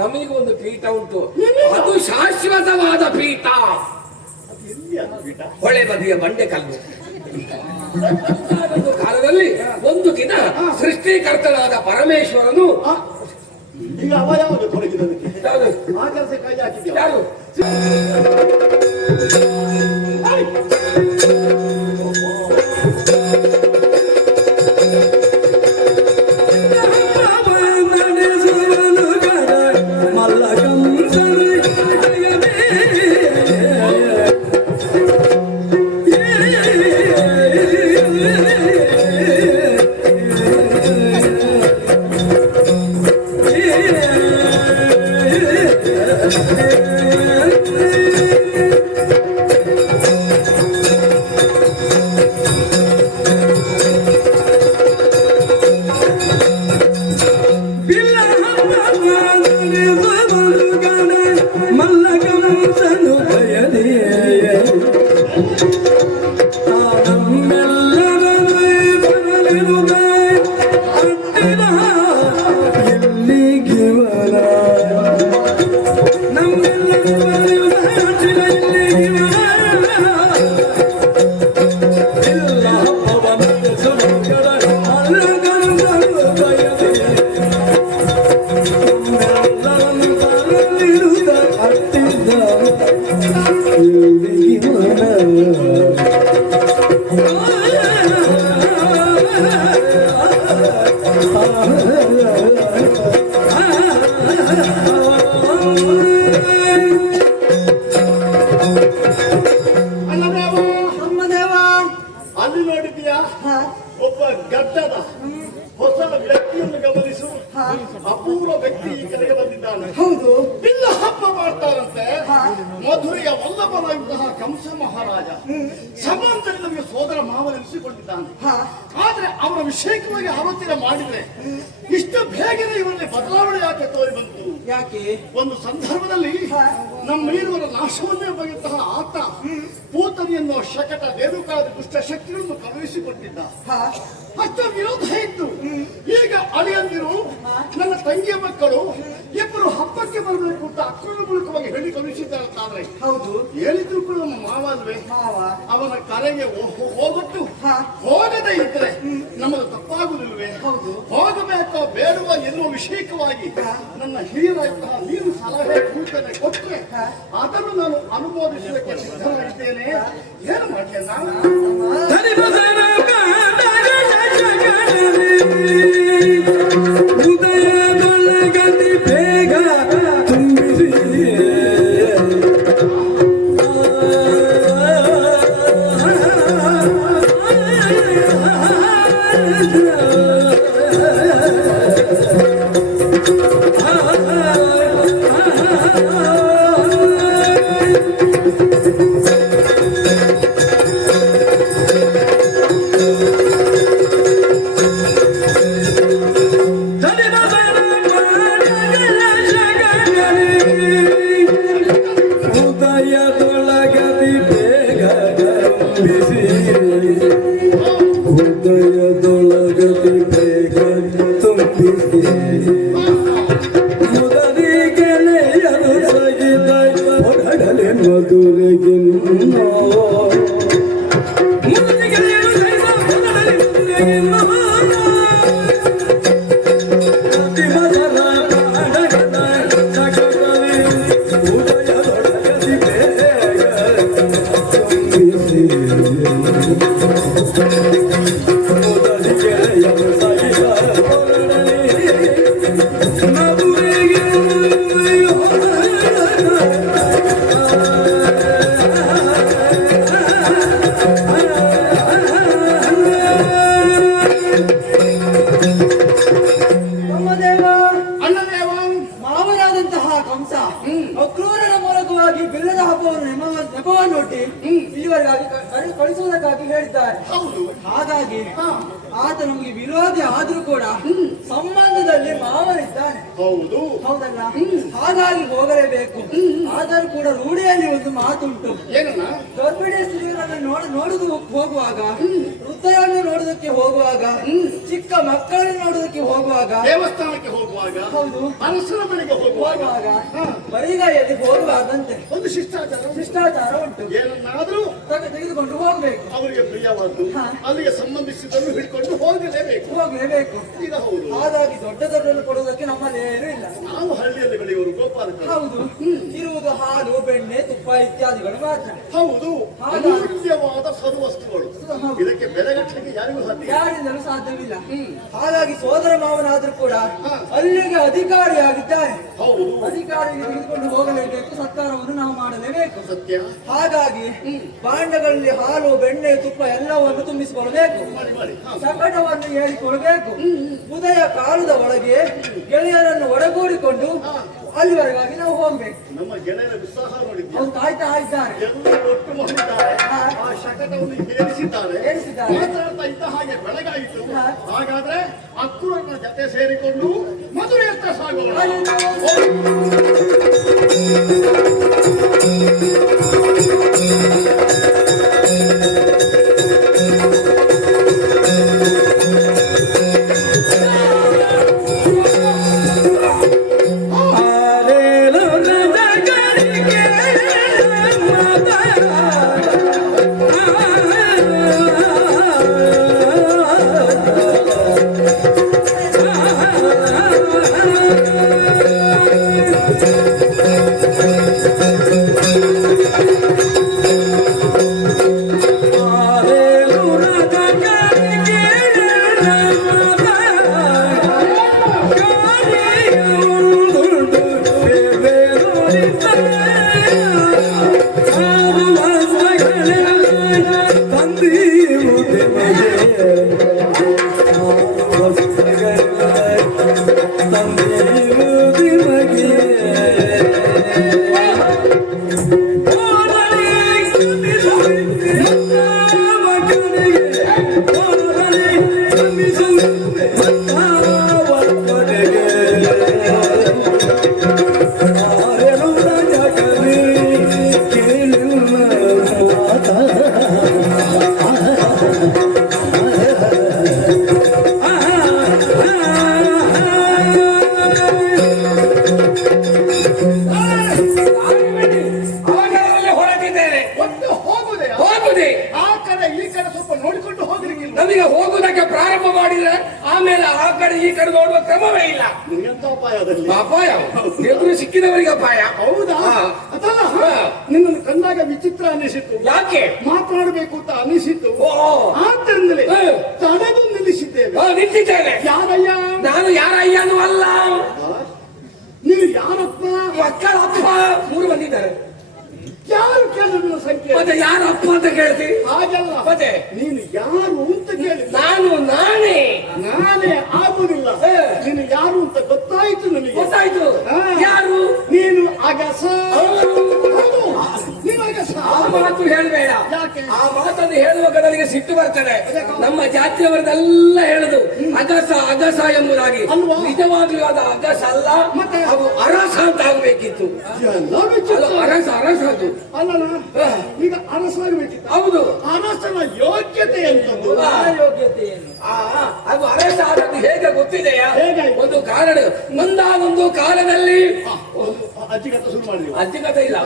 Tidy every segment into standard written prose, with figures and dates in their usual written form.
ನಮಗೆ ಒಂದು ಪೀಠ ಉಂಟು, ಅದು ಶಾಶ್ವತವಾದ ಪೀಠ. ಹೊಳೆ ಬದಿಯ ಬಂಡೆ ಕಲ್ಲು. ಒಂದು ಕಾಲದಲ್ಲಿ ಒಂದು ದಿನ ಸೃಷ್ಟಿಕರ್ತನಾದ ಪರಮೇಶ್ವರನು ಈಗ ಅವ ಯಾವುದು ತೊಡಗಿದಕ್ಕೆ ಆ ಕೆಲಸ ಕೈ ಹಾಕಿದ್ದೆ ಯಾರು ಒಬ್ಬ ಗಡ್ಡದ ಹೊಸ ವ್ಯಕ್ತಿಯನ್ನು ಗಮನಿಸು. ಅಪೂರ್ವ ವ್ಯಕ್ತಿ ಈ ಕಡೆಗೆ ಬಂದಿದ್ದಾನೆ. ಹೌದು, ಬಿಲ್ಲ ಹಬ್ಬ ಮಾಡ್ತಾರಂತೆ. ಮಧುರೆಯ ವಲ್ಲಭನಾದಂತಹ ಕಂಸ ಮಹಾರಾಜ ಸಮಾಂತರದಲ್ಲಿ ನಮಗೆ ಸೋದರ ಮಾವನೆನಿಸಿಕೊಂಡಿದ್ದಾನೆ. ಆದ್ರೆ ಅವರ ವಿಷಯಕವಾಗಿ ಆಲೋಚನೆ ಮಾಡಿದ್ರೆ ಇಷ್ಟು ಬೇಗನೆ ಇವರಲ್ಲಿ ಬದಲಾವಣೆ ಯಾಕೆ ತೋರಿ ಬಂತು? ಯಾಕೆ? ಒಂದು ಸಂದರ್ಭದಲ್ಲಿ ನಮ್ಮ ಇರುವರ ನಾಶವನ್ನೇ ಬಗೆಂತಹ ಆತ ಪೂತನಿ ಎನ್ನುವ ಶಕಟ ರೇಣುಕಾದ ದುಷ್ಟ ಶಕ್ತಿಗಳನ್ನು ಕಳುಹಿಸಿಕೊಟ್ಟಿದ್ದ. ಅಷ್ಟು ವಿರೋಧ ಇತ್ತು. ಈಗ ಅಳಿಯಂದಿರು ನನ್ನ ತಂಗಿಯ ಮಕ್ಕಳು ಇಬ್ಬರು ಹಬ್ಬಕ್ಕೆ ಬರಬೇಕು ಅಂತ ಅಕ್ರಮ ಮೂಲಕವಾಗಿ ಹೇಳಿ ಕಳುಹಿಸಿದ್ದಾರಂತಾದ್ರೆ ಹೌದು, ಹೇಳಿದ್ರು ಕೂಡ ನಮ್ಮ ಮಾವ ಅಲ್ವೇ, ಅವನ ಕರೆಗೆ ಹೋಗೊಟ್ಟು ಹೋಗದೇ ಇದ್ರೆ ನಮ್ಮದು ತಪ್ಪಾಗುವುದಿಲ್ವೇ? ಹೌದು, ಹೋಗಬೇಕೋ ಬೇಡುವ ಎನ್ನುವ ವಿಷಯಕವಾಗಿ ನನ್ನ ಹಿರಿಯರಾದಂತಹ ನೀನು ಸಲಹೆ ಸೂಚನೆ ಕೊಟ್ಟರೆ ಅದನ್ನು ನಾನು ಅನುಮೋದಿಸಲಿಕ್ಕೆ ಸಿದ್ಧನಾಗಿದ್ದೇನೆ. ಏನು ಮಾಡ್ತೇನೆ ನಾನು? ಉದಯದೊಳಗತಿ ಬೇಗ ತುಂಬಿಸಿ ಹೃದಯದೊಳಗತಿ ಬೇಗ ತುಂಬಿಸಿ ಮುದರಿ ಗೆಳೆಯರು ಸಹಿತ ಹೊರಡಲೆ ಮಧುರೆಗಿನ್ನ ಮುದರಿ ಗೆಳೆಯರು ಸಹಿತ ಹೊರಡಲೆ ಮಧುರೆಗಿನ್ನ ಮಧುರ ಪ್ರಾಣಗಳ ಜಗದಲ್ಲಿ ಹೃದಯದೊಳಗತಿ ಬೇಗ ತುಂಬಿಸಿ ಅಕ್ರೂರನ ಮೂಲಕವಾಗಿ ಬೆಲ್ಲದ ಹಬ್ಬವನ್ನು ನೆಪವನ್ನೊಡ್ಡಿ ಇಲ್ಲಿವರೆಗಾಗಿ ಕಳಿಸುವುದಕ್ಕಾಗಿ ಹೇಳಿದ್ದಾರೆ. ಹಾಗಾಗಿ ಆತ ನಮಗೆ ವಿರೋಧಿ ಆದ್ರೂ ಕೂಡ ಸಂಬಂಧದಲ್ಲಿ ಮಾವನಿದ್ದಾನೆ. ಹೌದು. ಹೌದಲ್ಲ? ಹಾಗಾಗಿ ಹೋಗಲೇಬೇಕು. ಆದರೂ ಕೂಡ ರೂಢಿಯಲ್ಲಿ ಒಂದು ಮಾತುಂಟು. ಏನನ್ನ? ಗರ್ಭಿಣಿ ಸ್ತ್ರೀಯರನ್ನು ನೋಡುದು ಹೋಗುವಾಗ, ವೃದ್ಧರನ್ನು ನೋಡುವುದಕ್ಕೆ ಹೋಗುವಾಗ, ಚಿಕ್ಕ ಮಕ್ಕಳನ್ನು ನೋಡುವುದಕ್ಕೆ ಹೋಗುವಾಗ, ದೇವಸ್ಥಾನಕ್ಕೆ ಹೋಗುವಾಗ, ಹೌದು, ಅರಸನ ಮನೆಗೆ ಹೋಗುವಾಗ ಬರಿಗೈಯಲ್ಲಿ ಹೋಗುವಾಗಂತೆ ಒಂದು ಶಿಷ್ಟಾಚಾರ ಉಂಟು. ಏನನ್ನಾದ್ರೂ ತೆಗೆದುಕೊಂಡು ಹೋಗ್ಬೇಕು. ಅವರಿಗೆ ಪ್ರಿಯವಾದ್ದು ಅಲ್ಲಿಗೆ ಸಂಬಂಧಿಸಿದನ್ನು ಹಿಡ್ಕೊಂಡು ಹೋಗಲೇಬೇಕು. ಈಗ ಹೌದು. ಹಾಗಾಗಿ ದೊಡ್ಡದನ್ನು ಕೊಡುವುದಕ್ಕೆ ನಮ್ಮಲ್ಲಿ ಏನೂ ಇಲ್ಲ. ನಾವು ಹಳ್ಳಿಯಲ್ಲಿ ಬೆಳೆಯುವರು ಗೋಪಾಲಕರು. ಹೌದು, ಇರುವುದು ಹಾಲು, ಬೆಣ್ಣೆ, ತುಪ್ಪ ಇತ್ಯಾದಿಗಳು ಮಾತ್ರ. ಹೌದು, ಅಮೂಲ್ಯವಾದ ಸರ್ವಸ್ತುಗಳು. ಇದಕ್ಕೆ ಬೆಲೆಗಟ್ಟಲಿಕ್ಕೆ ಯಾರಿಂದಲೂ ಸಾಧ್ಯವಿಲ್ಲ. ಹಾಗಾಗಿ ಸೋದರ ಮಾವನಾದ್ರೂ ಕೂಡ ಅಲ್ಲಿಗೆ ಅಧಿಕಾರಿಯಾಗಿದ್ದಾರೆ. ಅಧಿಕಾರಿಗೆ ತೆಗೆದುಕೊಂಡು ಹೋಗಲೇಬೇಕು. ಸತ್ಕಾರವನ್ನು ನಾವು ಮಾಡಲೇಬೇಕು. ಸತ್ಯ. ಹಾಗಾಗಿ ಭಾಂಡಗಳಲ್ಲಿ ಹಾಲು, ಬೆಣ್ಣೆ, ತುಪ್ಪ ಎಲ್ಲವನ್ನು ತುಂಬಿಸಿಕೊಳ್ಬೇಕು. ಸಂಕಟವನ್ನು ಹೇಳಿಕೊಳ್ಬೇಕು. ಉದಯ ಕಾಲದ ಒಳಗೆ ಗೆಳೆಯರನ್ನು ಒಡಗೂಡಿಕೊಂಡು ಅಲ್ಲಿವರೆಗಾಗಿ ನಾವು ಹೋಗ್ಬೇಕು. ನಮ್ಮ ಗೆಳೆಯರ ಉತ್ಸಾಹ ನೋಡಿದ್ದೆ. ಅವ್ರು ಕಾಯ್ತಾ ಇದ್ದಾರೆ. ಎಲ್ಲರೂ ಒಟ್ಟು ಮಾಡಿದ್ದಾರೆ. ಆ ಶಕಟವನ್ನು ಏರಿಸಿದ್ದಾರೆ. ಮಾತಾಡ್ತಾ ಇದ್ದ ಹಾಗೆ ಬೆಳಗಾಯಿತು. ಹಾಗಾದ್ರೆ ಅಕ್ಕುರನ್ನ ಜೊತೆ ಸೇರಿಕೊಂಡು ಮದುವೆಯತ್ತ ಸಾಗೋಣ. ನಮಗೆ ಹೋಗುವುದಕ್ಕೆ ಪ್ರಾರಂಭ ಮಾಡಿದ್ರೆ ಆಮೇಲೆ ಆ ಕಡೆ ಈ ಕಡೆ ನೋಡುವ ಕ್ರಮವೇ ಇಲ್ಲ. ಅಪಾಯ ಎದುರು ಸಿಕ್ಕಿದವರಿಗೆ ಅಪಾಯ. ಹೌದಾ? ಅದಲ್ಲ, ನಿನ್ನನ್ನು ಕಂಡಾಗ ವಿಚಿತ್ರ ಅನಿಸಿತು. ಯಾಕೆ? ಮಾತನಾಡಬೇಕು ಅಂತ ಅನಿಸಿತು. ಆದ್ದರಿಂದಲೇ ತಡೆದು ನಿಲ್ಲಿಸಿದ್ದೇವೆ. ನಿಂತಿದ್ದೇನೆ. ಯಾರಯ್ಯ? ನಾನು ಯಾರ ಅಯ್ಯನೂ ಅಲ್ಲ. ನೀನು ಯಾರಪ್ಪ? ಮಕ್ಕಳ ಅಪ್ಪ. 3 ಬಂದಿದ್ದಾರೆ. ಯಾರು ಕೇಳಿದ್ರು ಸಂಖ್ಯೆ? ಮತ್ತೆ ಯಾರು ಅಪ್ಪ ಅಂತ ಕೇಳ್ತಿ? ಹಾಗಲ್ಲ, ಮತ್ತೆ ನೀನು ಯಾರು ಅಂತ ಕೇಳಿ. ನಾನೇ ಆಗುದಿಲ್ಲ. ನೀನು ಯಾರು ಅಂತ ಗೊತ್ತಾಯ್ತು ನನಗೆ. ಗೊತ್ತಾಯ್ತು. ಯಾರು? ನೀನು ಅಗಸ. ನೀನು ಅಗಸ. ಆ ಮಾತು ಹೇಳಬೇಡ. ಯಾಕೆ? ಆ ಮಾತನ್ನು ಹೇಳುವಾಗ ನನಗೆ ಸಿಟ್ಟು ಬರ್ತದೆ. ನಮ್ಮ ಜಾತಿಯವರನ್ನೆಲ್ಲ ಹೇಳುದು ಅಗಸ ಎಂಬುದಾಗಿ. ನಿಜವಾಗ್ಲೂ ಅದು ಅಗಸ ಅಲ್ಲ, ಅದು ಅರಸ ಅಂತ ಆಗ್ಬೇಕಿತ್ತು. ಅರಸ ಅದು ಅಲ್ಲ. ಈಗ ಅರಸಾಗಬೇಕಿತ್ತು. ಹೌದು. ಅರಸನ ಯೋಗ್ಯತೆ ಎಂತದ್ದು? ಯೋಗ್ಯತೆ ಏನು? ಅದು ಅರಸ ಆದದ್ದು ಹೇಗೆ ಗೊತ್ತಿದೆಯಾ? ಹೇಗಾಯ್ತು? ಒಂದಾನೊಂದು ಕಾಲದಲ್ಲಿ ಅಜ್ಜಿಗತ ಶುರು ಮಾಡಿದ್ವಿ. ಅಜ್ಜಿಗತೆ ಇಲ್ಲ,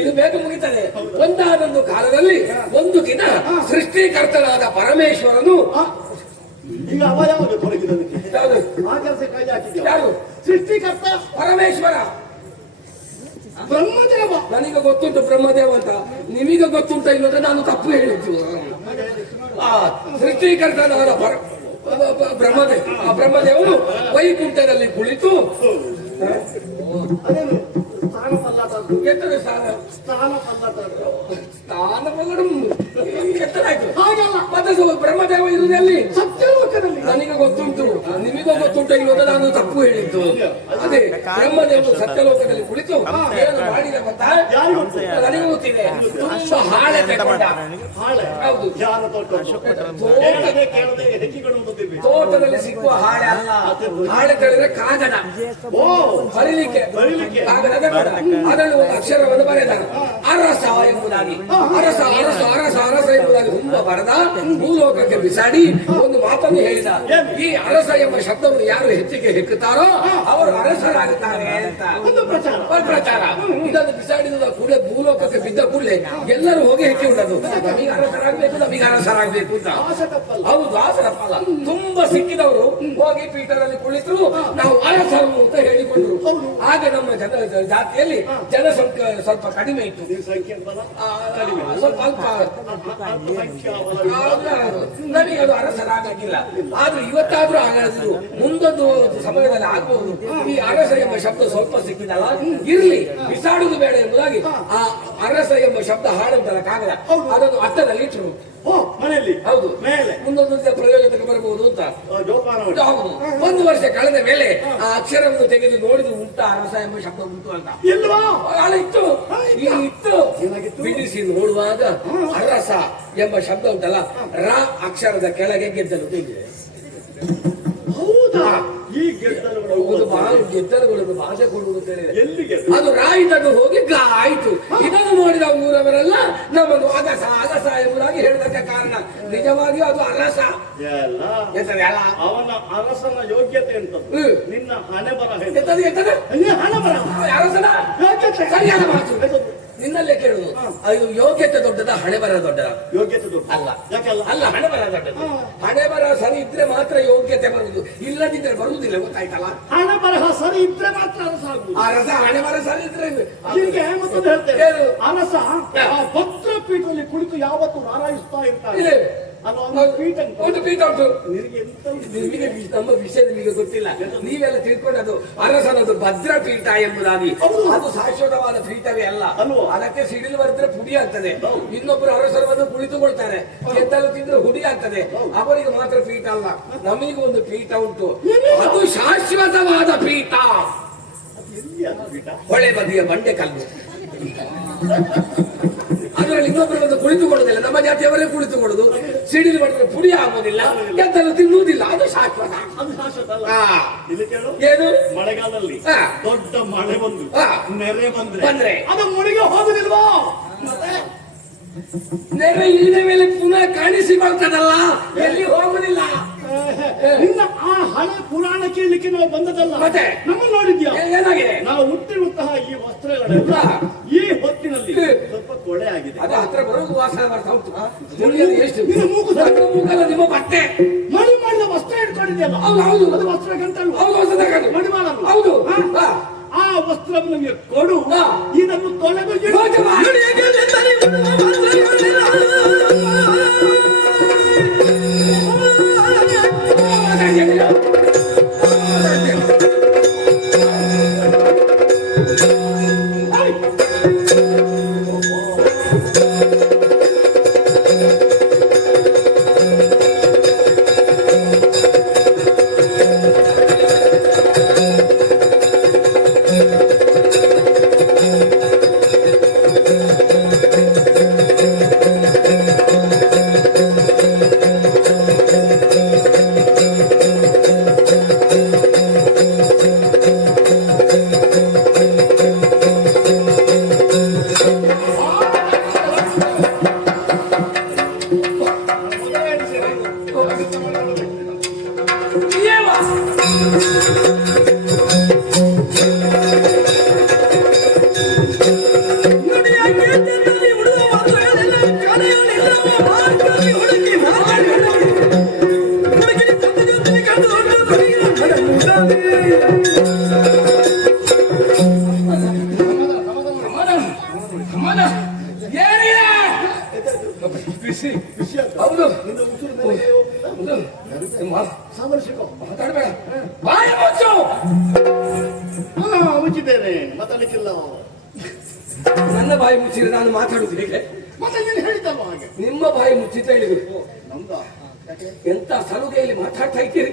ಇದು ಬೇಗ ಮುಗಿತದೆ. ಒಂದಾನೊಂದು ಕಾಲದಲ್ಲಿ ಒಂದು ದಿನ ಸೃಷ್ಟಿಕರ್ತನಾದ ಪರಮೇಶ್ವರನು ಈಗ ಅವ ಯಾವುದು ತೊಡಗಿದಕ್ಕೆ ಆ ಕೆಲಸ ಕೈ ಹಾಕಿದ್ಯಾ? ಯಾರು? ಸೃಷ್ಟಿಕರ್ತ ಪರಮೇಶ್ವರ. ಬ್ರಹ್ಮದೇವ. ನನಗೆ ಗೊತ್ತುಂಟು ಬ್ರಹ್ಮದೇವ ಅಂತ. ನಿಮಗೆ ಗೊತ್ತುಂಟ ಇಲ್ಲದ ನಾನು ತಪ್ಪು ಹೇಳಿದ್ದು. ಸೃಷ್ಟಿಕರ್ತನಾದ ಬ್ರಹ್ಮದೇವ. ಆ ಬ್ರಹ್ಮದೇವನು ವೈಕುಂಠದಲ್ಲಿ ಕುಳಿತು ಅದೇನು ಸ್ಥಾನ ಪಲ್ಲಾಟ? ಎತ್ತರ ಸ್ಥಾನ ಪಲ್ಲಟ ಎತ್ತರ ಆಯ್ತು. ಹಾಗಲ್ಲ, ಮತ್ತೆ ಬ್ರಹ್ಮದೇವ ಇರುವುದಲ್ಲಿ ಸತ್ಯಲೋಕದಲ್ಲಿ. ನನಗೆ ಗೊತ್ತುಂಟು. ನಿಮಗೂ ಗೊತ್ತುಂಟ ಇವಾಗ ನಾನು ತಪ್ಪು ಹೇಳಿದ್ದು. ಅದೇ ಬ್ರಹ್ಮದೇವರು ಸತ್ಯಲೋಕದಲ್ಲಿ ಕುಳಿತು ಏನು ಮಾಡಿದ ಗೊತ್ತಾ? ಯಾರಿಗೂ ಗೊತ್ತು? ನನಗೂ ಗೊತ್ತಿದೆ. ತುಂಬಾ ಹಾಳೆ ತಗೊಂಡ. ಹಾಳೆ ಹೌದು. ಯಾರು ತೊಟ್ಟದ್ದು? ಕೇಳದೆ ಹೆಕ್ಕಿಗಳು ಬಂದಿವೆ. ತೋಟದಲ್ಲಿ ಸಿಕ್ಕುವ ಹಾಳೆ ಅಲ್ಲ. ಹಾಳೆ ಕೇಳಿದ್ರೆ ಕಾಗದ. ಓ ಬರೀಲಿಕ್ಕೆ ಕಾಗದದ ಕೂಡ. ಅದನ್ನು ಒಂದು ಅಕ್ಷರವನ್ನು ಬರೆದ ಅರಸ ಎಂಬುದಾಗಿ. ಅರಸ ಅರಸ ಅರಸ ಅರಸ ಎಂಬುದಾಗಿ ತುಂಬ ಬರೆದ ಭೂಲೋಕಕ್ಕೆ ಬಿಸಾಡಿ ಒಂದು ಮಾತನ್ನು ಹೇಳಿದ. ಈ ಅರಸ ಎಂಬ ಶಬ್ದವನ್ನು ಯಾರು ಹೆಚ್ಚಿಗೆ ಹೆಕ್ಕುತ್ತಾರೋ ಅವರು ಅರಸರಾಗುತ್ತಾರೆ ಅಂತ ಒಂದು ಪ್ರಚಾರ. ಪ್ರಚಾರ. ಇದನ್ನು ಬಿಸಾಡಿದ ಕೂಡಲೇ ಭೂಲೋಕಕ್ಕೆ ಬಿದ್ದ ಕೂಡಲೇ ಎಲ್ಲರೂ ಹೋಗಿ ಹೆಕ್ಕಿ ಉಂಟದು. ನಮಗೆ ಅರಸರಾಗಬೇಕು, ನಮಗೆ ಅರಸರಾಗಬೇಕು ಅಂತ. ಆಸೆ ತಪ್ಪಲ್ಲ. ಹೌದು, ಆಸರಪ್ಪಲ್ಲ. ತುಂಬಾ ಸಿಕ್ಕಿದವರು ಹೋಗಿ ಪೀಠದಲ್ಲಿ ಕುಳಿತು ನಾವು ಅರಸರು ಅಂತ ಹೇಳಿಕೊಂಡ್ರು. ಆಗ ನಮ್ಮ ಜಾತಿಯಲ್ಲಿ ಜನಸಂಖ್ಯೆ ಸ್ವಲ್ಪ ಕಡಿಮೆ ಇತ್ತು. ಸಂಖ್ಯೆ ಬಲ ಸ್ವಲ್ಪ ಅಲ್ಪ. ನಮಗೆ ಅದು ಅರಸರಾಗಿಲ್ಲ. ಆದ್ರೂ ಇವತ್ತಾದ್ರೂ ಆಗದು, ಮುಂದೊಂದು ಸಮಯದಲ್ಲಿ ಆಗಬಹುದು. ಈ ಅರಸ ಎಂಬ ಶಬ್ದ ಸ್ವಲ್ಪ ಸಿಕ್ಕಿದಲ್ಲ, ಇರ್ಲಿ, ಬಿಸಾಡುವುದು ಬೇಡ ಎಂಬುದಾಗಿ ಆ ಅರಸ ಎಂಬ ಶಬ್ದ ಹಾಡಂತಲ್ಲ ಕಾಗದ, ಅದನ್ನು ಅಟ್ಟದಲ್ಲಿ ಇಟ್ಟರು. ಓ ಮನೆಯಲ್ಲಿ ಹೌದು, ಮೇಲೆ ಮುಂದೊಂದು ಪ್ರಯೋಜನಕ್ಕೆ ಬರಬಹುದು ಅಂತ. ಜೋಪಾನ ಮಾಡಿ. ಹೌದು. ಒಂದು ವರ್ಷ ಕಳೆದ ಮೇಲೆ ಆ ಅಕ್ಷರವನ್ನು ತೆಗೆದು ನೋಡಿದ್ರು ಉಂಟ ಅರಸ ಎಂಬ ಶಬ್ದ ಉಂಟು ಅಂತ. ಇಲ್ವಾ? ಅಲ್ಲಿ ಇತ್ತು, ಇಲ್ಲಿ ಇತ್ತು. ಬಿಡಿಸಿ ನೋಡುವಾಗ ಅರಸ ಎಂಬ ಶಬ್ದ ಉಂಟಲ್ಲ, ರ ಅಕ್ಷರದ ಕೆಳಗೆ ಗೆದ್ದಲು ತೆಗೆದಿದೆ. ಹೌದಾ? ಈ ಗೆದ್ದಲುಗಳು ಗೆದ್ದಲುಗಳನ್ನು ಭಾಷೆ ಕೊಡುವುದು ಅಂತ ಹೇಳಿದ್ರೆ ಎಲ್ಲಿಗೆ? ಅದು ರಾಯಿತದ್ದು ಹೋಗಿ ಗ ಆಯ್ತು. ಇದನ್ನು ನೋಡಿದ ಊರವರೆಲ್ಲ ನಮ್ಮದು ಅಗಸ ಅಗಸ ಎಂಬುದಾಗಿ ಹೇಳುವುದಕ್ಕೆ ಕಾರಣ. ನಿಜವಾಗಿಯೂ ಅದು ಅರಸ ಎಲ್ಲ ಅಲ್ಲ. ಅವನ ಅರಸನ ಯೋಗ್ಯತೆ ಎಂತದ್ದು? ನಿನ್ನ ಹಣೆ ಬರಹ ಎಂತದು ಎಂತದು? ಹಣೆ ಬರಹ ಅರಸನ ಯೋಗ್ಯತೆ ಸರಿಯಾದ ಮಾತು. ನಿನ್ನಲ್ಲೇ ಕೇಳುದು, ಅದು ಯೋಗ್ಯತೆ ದೊಡ್ಡದ ಹಣೆ ಬರ ದೊಡ್ಡದ? ಯೋಗ್ಯತೆ ದೊಡ್ಡ ಅಲ್ಲ. ಯಾಕೆಲ್ಲ? ಅಲ್ಲ, ಹಣೆ ಬರ ದೊಡ್ಡದು. ಹಣೆ ಬರ ಸರಿ ಇದ್ರೆ ಮಾತ್ರ ಯೋಗ್ಯತೆ ಬರುವುದು, ಇಲ್ಲದಿದ್ರೆ ಬರುವುದಿಲ್ಲ. ಗೊತ್ತಾಯ್ತಲ್ಲ? ಹಣೆ ಬರಹ ಸರಿ ಇದ್ರೆ ಮಾತ್ರ ಅರಸ ಆಗುವುದು. ಆ ರಸ ಹಣೆ ಬರ ಸರಿ ಇದ್ರೆ ಹೀಗೆ ಮತ್ತೊಂದು ಹೇಳ್ತೇವೆ. ಏನು? ಅರಸ ಆ ಭದ್ರ ಪೀಠದಲ್ಲಿ ಕುಳಿತು ಯಾವತ್ತು ಹಾರಾಯಿಸ್ತಾ ಇರ್ತಾರೆ. ಇದೆ. ಅದು ಅವನ ಪೀಠ ಒಂದು ಪೀಠ ಉಂಟು. ನಿನಗೆ ಎಂತ ನಿಮಗೆ ನಮ್ಮ ವಿಷಯ ನಿಮಗೆ ಗೊತ್ತಿಲ್ಲ. ನೀವೆಲ್ಲ ತಿಳ್ಕೊಂಡದ್ದು ಅರಸನದು ಭದ್ರ ಪೀಠ ಎಂಬುದಾಗಿ. ಅದು ಶಾಶ್ವತವಾದ ಪೀಠವೇ ಅಲ್ಲ. ಅದಕ್ಕೆ ಸಿಡಿಲು ಬರೆದ್ರೆ ಪುಡಿ ಆಗ್ತದೆ. ಇನ್ನೊಬ್ಬರು ಅರಸರು ಬಂದು ಕುಳಿತುಕೊಳ್ತಾರೆ, ಗೆದ್ದಲು ತಿಂದ್ರೆ ಹುಡಿ ಆಗ್ತದೆ. ಅವರಿಗೆ ಮಾತ್ರ ಪೀಠ ಅಲ್ಲ, ನಮಗೂ ಒಂದು ಪೀಠ ಉಂಟು. ಅದು ಶಾಶ್ವತವಾದ ಪೀಠ. ಎಲ್ಲಿ ಅದು ಪೀಠ? ಹೊಳೆ ಬದಿಯ ಬಂಡೆ ಕಲ್ಲು. ಅದರಲ್ಲಿ ಇನ್ನೊಬ್ಬರು ಬಂದು ಕುಳಿತುಕೊಳ್ಳುವುದಿಲ್ಲ. ನಮ್ಮ ಜಾತಿಯವರೇ ಕುಳಿತುಕೊಳ್ಳುದು. ಸಿಡಿಲು ಮಾಡಿದ್ರೆ ಪುಡಿ ಆಗುವುದಿಲ್ಲ, ಗೆದ್ದಲು ತಿನ್ನುವುದಿಲ್ಲ. ಅದು ಶಾಶ್ವತ. ಅದು ಶಾಶ್ವತ ಅಲ್ಲ. ಹಾ. ಇಲ್ಲಿ ಕೇಳು, ಏನು? ಮಳೆಗಾಲದಲ್ಲಿ ದೊಡ್ಡ ಮಳೆ ಬಂದು ನೆರೆ ಬಂದ್ರೆ ಅದು ಮುಳುಗಿ ಹೋಗುದಿಲ್ವಾ? ನೆರೆ ಇಳಿದ ಮೇಲೆ ಪುನಃ ಕಾಣಿಸಿಕೊಳ್ತದಲ್ಲ, ಎಲ್ಲಿ ಹೋಗುದಿಲ್ಲ. ನಿನ್ನ ಆ ಹಳೆ ಪುರಾಣ ಕೇಳಲಿಕ್ಕೆ ನಾವು ಬಂದದಲ್ಲ. ಮತ್ತೆ ನಮ್ಮನ್ನು ನೋಡಿದ್ಯಾ? ಏನಾಗಿದೆ? ನಾವು ಹುಟ್ಟಿರುವಂತಹ ಈ ವಸ್ತ್ರಗಳೆಲ್ಲ ಈ ಹೊತ್ತಿನಲ್ಲಿ ಸ್ವಲ್ಪ ಕೊಳೆ ಆಗಿದೆ. ಅದು ಹತ್ರ ಬರೋದು ವಾಸನೆ ಬರ್ತಾ ಉಂಟು. ದುನಿಯಲ್ಲಿ ಎಷ್ಟು ನಿನ್ನ ಮೂಗು ನನ್ನ ಮೂಗಲ್ಲ, ನಿಮ್ಮ ಬಟ್ಟೆ. ಮಡಿ ಮಾಡಿದ ವಸ್ತ್ರ ಇಟ್ಕೊಂಡಿದ್ಯಲ್ಲ. ಹೌದು ಹೌದು, ಅದು ವಸ್ತ್ರ ಗಂಟಲು. ಹೌದು ಹೊಸದಾಗದು. ಮಡಿ ಮಾಡಲ್ಲ. ಹೌದು. ಆ ವಸ್ತ್ರವನ್ನು ನಮಗೆ ಕೊಡು, ಇದನ್ನು ತೊಳೆದು ಇಡು. ಹೌದು. ಸಾಮರ್ಶಿಕೋ ಮಾತಾಡ್ಬೇಡ, ಬಾಯಿ ಮುಚ್ಚು. ಮುಚ್ಚಿದ್ದೇನೆ, ಮಾತಾಡ್ಲಿಕ್ಕಿಲ್ಲ. ನನ್ನ ಬಾಯಿ ಮುಚ್ಚಿದ್ರೆ ನಾನು ಮಾತಾಡುದು ಹೇಗೆ? ಮತ್ತೆ ನೀನು ಹೇಳಿದ್ದಲ್ವ ಹಾಗೆ? ನಿಮ್ಮ ಬಾಯಿ ಮುಚ್ಚಿತ ಹೇಳಿದ್ರು. ನಮ್ದ ಎಂತ ಸಲುಗೆಯಲ್ಲಿ ಮಾತಾಡ್ತಾ ಇದ್ದೀರಿ,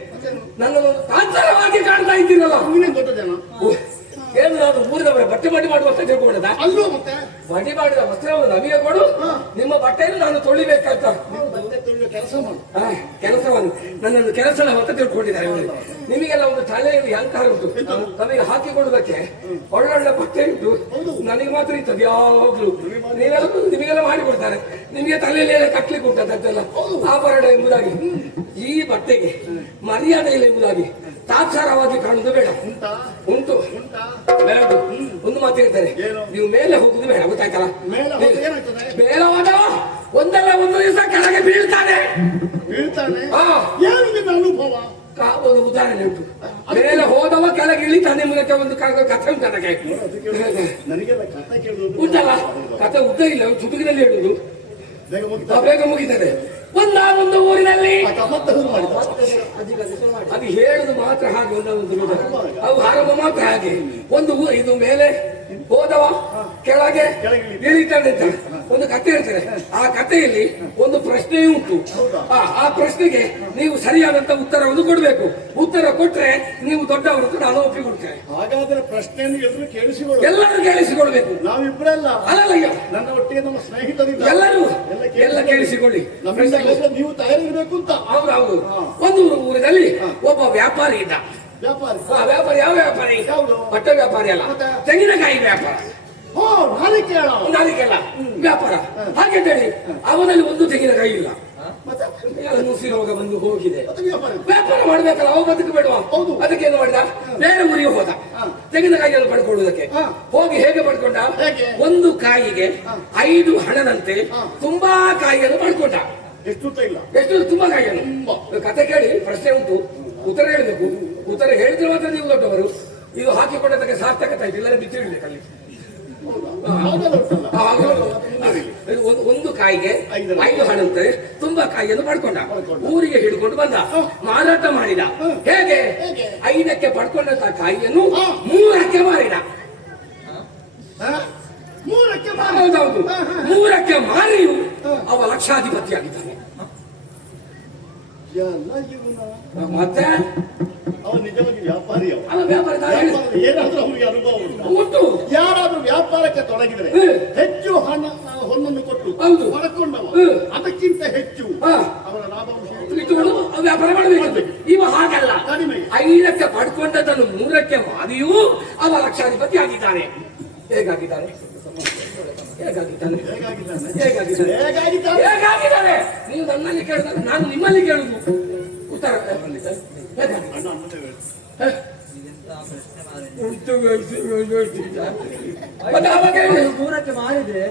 ನನ್ನನ್ನು ತಾತ್ಸಾರವಾಗಿ ಕಾಣ್ತಾ ಇದ್ದೀರಲ್ಲ. ನೀನೇನ್ ದೊಡ್ಡ ಜನ ಏನು ನಾನು ಊರಿನವರ ಬಟ್ಟೆ ಮಾಡಿ ಮಾಡುವ ಅಂತ ತಿಳ್ಕೊಂಡದ? ಅಲ್ಲೂ ಮತ್ತೆ ಬಡಿ ಮಾಡಿದ ವಸ್ತ್ರವನ್ನು ನಮಗೆ ಕೊಡು, ನಿಮ್ಮ ಬಟ್ಟೆಯನ್ನು ನಾನು ತೊಳಿಬೇಕಂತ ಬಟ್ಟೆ ತೊಳೆಯುವ ಕೆಲಸ ಮಾಡು. ಕೆಲಸವನ್ನು ನನ್ನನ್ನು ಕೆಲಸದ ಹೊತ್ತ ತಿಳ್ಕೊಂಡಿದ್ದಾರೆ ಇವರು. ನಿಮಗೆಲ್ಲ ಒಂದು ತಲೆಯಲ್ಲಿ ಅಹಂಕಾರ ಉಂಟು, ನಮಗೆ ಹಾಕಿಕೊಡುವುದಕ್ಕೆ ಒಳ್ಳೊಳ್ಳೆ ಬಟ್ಟೆ ಉಂಟು, ನನಗೆ ಮಾತ್ರ ಇರ್ತದೆ ಯಾವಾಗ್ಲೂ. ನಿಮಗೆಲ್ಲ ಮಾಡಿಕೊಡ್ತಾರೆ, ನಿಮಗೆ ತಲೆಯಲ್ಲಿ ಎಲ್ಲ ಕಟ್ಲಿಕ್ಕೆ ಉಂಟಂತೆಲ್ಲ ಆಭರಣ ಎಂಬುದಾಗಿ. ಈ ಬಟ್ಟೆಗೆ ಮರ್ಯಾದೆ ಇಲ್ಲ ಎಂಬುದಾಗಿ ತಾತ್ಸಾರವಾಗಿ ಕಾಣುವುದು ಬೇಡ. ಉಂಟು ಬೇಡ. ಒಂದು ಮಾತು ಹೇಳ್ತಾರೆ, ನೀವು ಮೇಲೆ ಹೋಗುದು ಬೇಡ, ಗೊತ್ತಾಯ್ತಲ್ಲ? ಬೇಡವಾದ ಒಂದಲ್ಲ ಒಂದು ದಿವಸ ಕೆಳಗೆ ಬೀಳ್ತಾನೆ. ಏನು ನಿನ್ನ ಅನುಭವ? ಒಂದು ಉದಾಹರಣೆ ಉಂಟು, ಮೇಲೆ ಹೋದವ ಕೆಳಗೆ ಇಳಿತಾನೆ ಮೂಲಕ ಒಂದು ಕಥೆ ಉಂಟು ನನಗೆ. ನನಗೆಲ್ಲ ಕಥೆ ಕೇಳುವುದು ಉಂಟಲ್ಲ, ಕಥೆ ಉದ್ದ ಇಲ್ಲ, ಚುಟುಕಿನಲ್ಲಿ ಹೇಳುವುದು, ಬೇಗ ಮುಗಿತದೆ. ಒಂದಾನೊಂದು ಊರಿನಲ್ಲಿ ಅದು ಹೇಳುದು ಮಾತ್ರ ಹಾಗೆ, ಅವು ಆರಂಭ ಮಾತ್ರ ಹಾಗೆ. ಒಂದು ಇದು ಮೇಲೆ ಹೋದವ ಕೆಳಗೆ ಇಳಿತಾನೆ ಅಂತ ಒಂದು ಕಥೆ ಹೇಳ್ತಾರೆ. ಆ ಕಥೆಯಲ್ಲಿ ಒಂದು ಪ್ರಶ್ನೆ ಉಂಟು. ಆ ಪ್ರಶ್ನೆಗೆ ನೀವು ಸರಿಯಾದಂತ ಉತ್ತರವನ್ನು ಕೊಡಬೇಕು. ಉತ್ತರ ಕೊಟ್ರೆ ನೀವು ದೊಡ್ಡವರು ಅಂತ ನಾನು ಒಪ್ಪಿಕೊಡ್ತೇನೆ. ಹಾಗಾದ್ರೆ ಪ್ರಶ್ನೆಯನ್ನು ಎಲ್ಲರೂ ಕೇಳಿಸಿಕೊಳ್ಬೇಕು. ನಾವಿಬ್ಬರಲ್ಲ, ಅಲ್ಲಲ್ಲ, ನನ್ನ ಒಟ್ಟಿಗೆ ನಮ್ಮ ಸ್ನೇಹಿತರಿದ್ದ ಎಲ್ಲರೂ ಎಲ್ಲ ಕೇಳಿಸಿಕೊಳ್ಳಿ. ನೀವು ತಯಾರಿರ್ಬೇಕು ಅಂತ. ಹೌದು. ಒಂದು ಊರಿನಲ್ಲಿ ಒಬ್ಬ ವ್ಯಾಪಾರಿ ಇದ್ದ. ವ್ಯಾಪಾರಿ ಯಾವ ವ್ಯಾಪಾರಿ? ಬಟ್ಟೆ ವ್ಯಾಪಾರಿ ಅಲ್ಲ, ತೆಂಗಿನಕಾಯಿ ವ್ಯಾಪಾರ. ನಾಲಿಗೆಲ್ಲ ವ್ಯಾಪಾರ. ಹಾಗೆ ಹೇಳಿ ಅವನಲ್ಲಿ ಒಂದು ತೆಂಗಿನಕಾಯಿ ಇಲ್ಲ, ನುಸಿ ರೋಗ ಬಂದು ಹೋಗಿದೆ. ವ್ಯಾಪಾರ ಮಾಡ್ಬೇಕಲ್ಲ, ಅವ ಬದುಕು ಬೇಡವಾ? ಅದಕ್ಕೆ ಏನು ಮಾಡಿದ, ಬೇರೆ ಊರಿಗೆ ಹೋದ ತೆಂಗಿನಕಾಯಿಯನ್ನು ಪಡ್ಕೊಳ್ಳುವುದಕ್ಕೆ. ಹೋಗಿ ಹೇಗೆ ಪಡ್ಕೊಂಡ? ಒಂದು ಕಾಯಿಗೆ 5 ಹಣದಂತೆ ತುಂಬಾ ಕಾಯಿಯನ್ನು ಪಡ್ಕೊಂಡ. ಎಷ್ಟು ತುಂಬಾ ಕಾಯಿಯನ್ನು. ಕತೆ ಕೇಳಿ, ಪ್ರಶ್ನೆ ಉಂಟು, ಉತ್ತರ ಹೇಳಬೇಕು. ಉತ್ತರ ಹೇಳಿದ್ರೆ ಮಾತ್ರ ನೀವು ದೊಡ್ಡವರು. ಇದು ಹಾಕಿಕೊಂಡದಕ್ಕೆ ಸಾರ್ಥಕತೆ ಆಯ್ತು, ಎಲ್ಲರೂ ಬಿಚ್ಚಿ ಇಡ್ಬೇಕು ಅಲ್ಲಿ. ಒಂದು ಕಾಯಿಗೆ 5 ಹಣಂತೆ ತುಂಬಾ ಕಾಯಿಯನ್ನು ಪಡ್ಕೊಂಡ, ಊರಿಗೆ ಹಿಡ್ಕೊಂಡು ಬಂದ, ಮಾರಾಟ ಮಾಡಿದ. ಹೇಗೆ? 5ಕ್ಕೆ ಪಡ್ಕೊಂಡಂತ ಕಾಯಿಯನ್ನು 3ಕ್ಕೆ ಮಾರಿದ. ಹೌದೌದು, 3ಕ್ಕೆ ಮಾರಿಯು ಅವ ಲಕ್ಷಾಧಿಪತಿಯಾಗಿದ್ದಾನೆ. ಮತ್ತೆ ಅವನು ನಿಜವಾಗಿ ವ್ಯಾಪಾರಿ. ಏನಾದ್ರೂ ಅವನಿಗೆ ಅನುಭವ ಉಂಟು. ಯಾರಾದ್ರೂ ವ್ಯಾಪಾರಕ್ಕೆ ತೊಡಗಿದ್ರೆ ಹೆಚ್ಚು ಹಣ ಹೊನ್ನನ್ನು ಕೊಟ್ಟು ಪಡ್ಕೊಂಡವ ಅದಕ್ಕಿಂತ ಹೆಚ್ಚು ಅವರ ಲಾಭಾಂಶ ಇಟ್ಟುಕೊಂಡು ವ್ಯಾಪಾರ ಮಾಡಬೇಕು. ಇವ ಹಾಗಲ್ಲ, 5ಕ್ಕೆ ಪಡ್ಕೊಂಡದನ್ನು 3ಕ್ಕೆ ಮಾರಿಯೂ ಅವ ಲಕ್ಷಾಧಿಪತಿ ಆಗಿದ್ದಾನೆ. ಹೇಗಾಗಿದ್ದಾನೆ? ಹೇಗಾಗಿದ್ದಾನೆ? ನೀವು ನನ್ನಲ್ಲಿ ಕೇಳಿದ್ರೆ ನಾನು ನಿಮ್ಮಲ್ಲಿ ಕೇಳುದು. ಉತ್ತರ ಮಾಡಿದ್ರೆ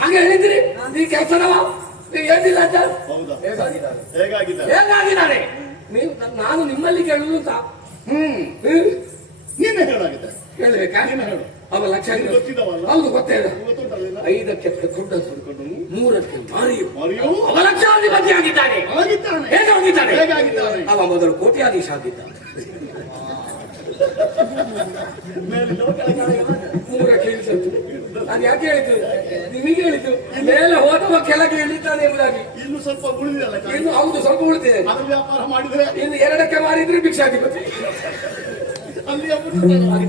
ಹಾಗೆ ಹೇಳಿದ್ರಿ. ಈ ಕೆಲಸದವ ನೀವು ಹೇಳಿಲ್ಲ ಅಂತ ಹೇಗಾಗಿದ್ದಾನೆ? ನೀವು ನಾನು ನಿಮ್ಮಲ್ಲಿ ಕೇಳುದು ಅಂತ. ನೀನು ಹೇಳಾಗಿದೆ ಹೇಳ್ಬೇಕಾ? ಅವ ಲಕ್ಷ ಹೌದು, ಗೊತ್ತೇ ಇಲ್ಲ. 5ಕ್ಕೆ ಪಡ್ಕೊಂಡದ್ದು 3ಕ್ಕೆ ಮಾರಿಯು ಅವ ಲಕ್ಷಾಧಿಪತಿ ಆಗಿದ್ದಾನೆ. ಹೇಗಾಗಿದ್ದಾನೆ? ಅವ ಮೊದಲು ಕೋಟ್ಯಾಧೀಶ ಆಗಿದ್ದ. 3ಕ್ಕೆ ಇಳಿಸತ್ತು. ನಾನು ಯಾಕೆ ಹೇಳಿದ್ದು? ನಿಮಗೆ ಹೇಳಿದ್ದು ಮೇಲೆ ಹೋದವ ಕೆಳಗೆ ಇಳಿತಾನೆ ಎಂಬುದಾಗಿ. ಇನ್ನು ಸ್ವಲ್ಪ ಉಳಿದಿಲ್ಲ. ಇನ್ನು ಹೌದು, ಸ್ವಲ್ಪ ಉಳಿದಿದೆ. ಅದು ವ್ಯಾಪಾರ ಮಾಡಿದ್ರೆ ಇನ್ನು 2ಕ್ಕೆ ಮಾರಿದ್ರೆ ಭಿಕ್ಷಾಧಿಪತಿ.